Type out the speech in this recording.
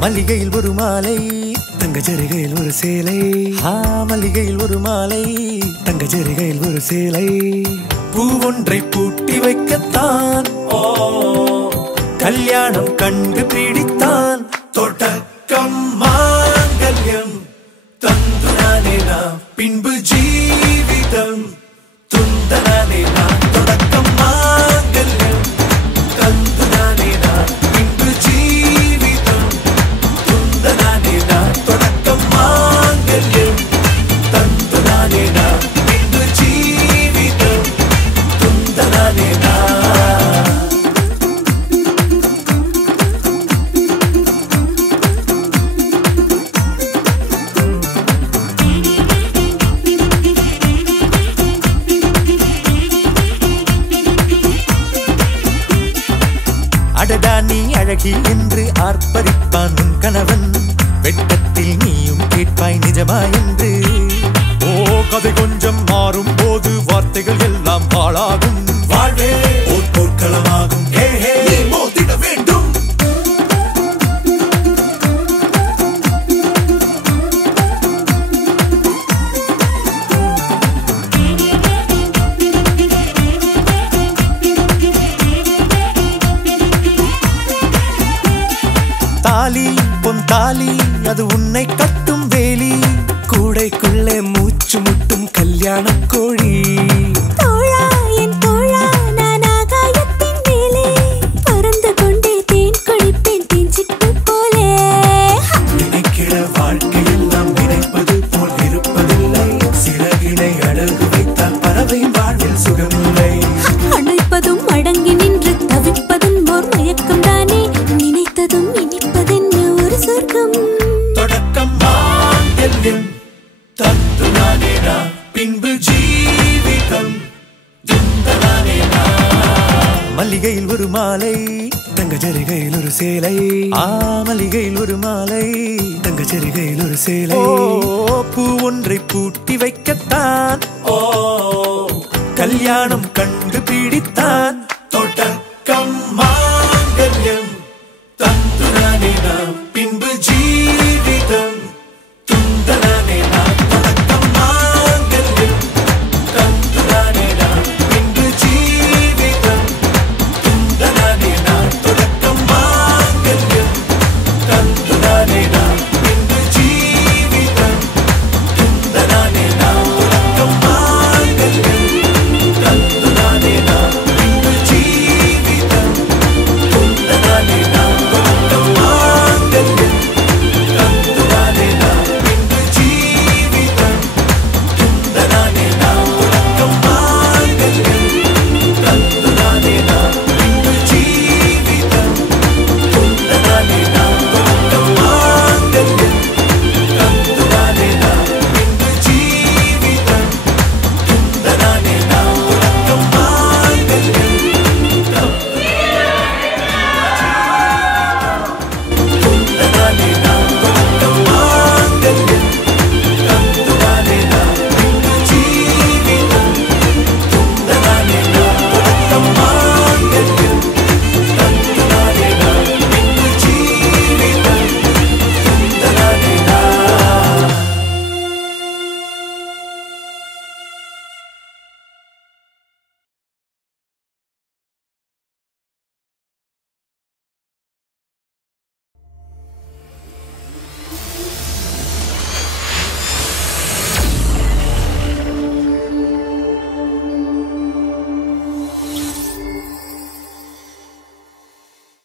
மல்லிகையில் ஒரு மாலை தங்க ஜரிகையில் ஒரு சேலை மல்லிகையில் ஒரு மாலை தங்க ஜரிகையில் ஒரு சேலை பூவொன்றை பூட்டி வைக்கத்தான் கல்யாணம் கண்டு பிடித்தான் தொடக்கம் மாங்கல்யம் தந்துனானே நாம் பின்பு ஜீவிதம் துந்தனானே நாம் தொடக்கம் மாங்கல்யம் தந்துனானே நாம் பின்பு ஜீவிதம் துந்தனானே நாம் தொடக்கம் மாங்கல்யம் தந்துனானே நாம் பின்பு ஜீவிதம் துந்தனானே நாம். அடடா நீ அழகி என்று ஆர்ப்பரிப்பான் உன் கணவன் வெட்டத்தில் நீயும் கேட்பாய் நிஜமா என்று. கதை கொஞ்சம் மாறும் போது வார்த்தைகள் எல்லாம் பாழாகும். வாழ்வே ஓர் போர்க்களமாகும். மோதிட வேண்டும். தாலி பொன் தாலி அது உன்னை கட்டும் வேலி கூடைக்குள்ளே மூச்சு முட்டும் கல்யாண கோழி. தோழா என் தோழா நான் ஆகாயத்தின் மேலே பறந்து கொண்டே தேன் குடிப்பேன் தேஞ்சிட்டு போலே. நினைக்கிற வாழ்க்கையில் நாம் நினைப்பது போல் இருப்பதில்லை. சிறகினை அழகு வைத்தால் பறவை வாழ்வில் சுகமில்லை. அணைப்பதும் அடங்கி நின்று தவிப்பதும் ஓர் மயக்கம் தானே. நினைத்ததும் இனிப்பதென்ன ஒரு சொர்க்கம். தொடக்கம் மாங்கல்யம் தந்துனானே நாம் பின்பு ஜீவிதம் துந்தனானே நாம். மல்லிகையில் ஒரு மாலை தங்க ஜரிகையில் ஒரு சேலை மல்லிகையில் ஒரு மாலை தங்க ஜரிகையில் ஒரு சேலை பூ ஒன்றை பூட்டி வைக்கத்தான் கல்யாணம் கண்டு பிடித்தான்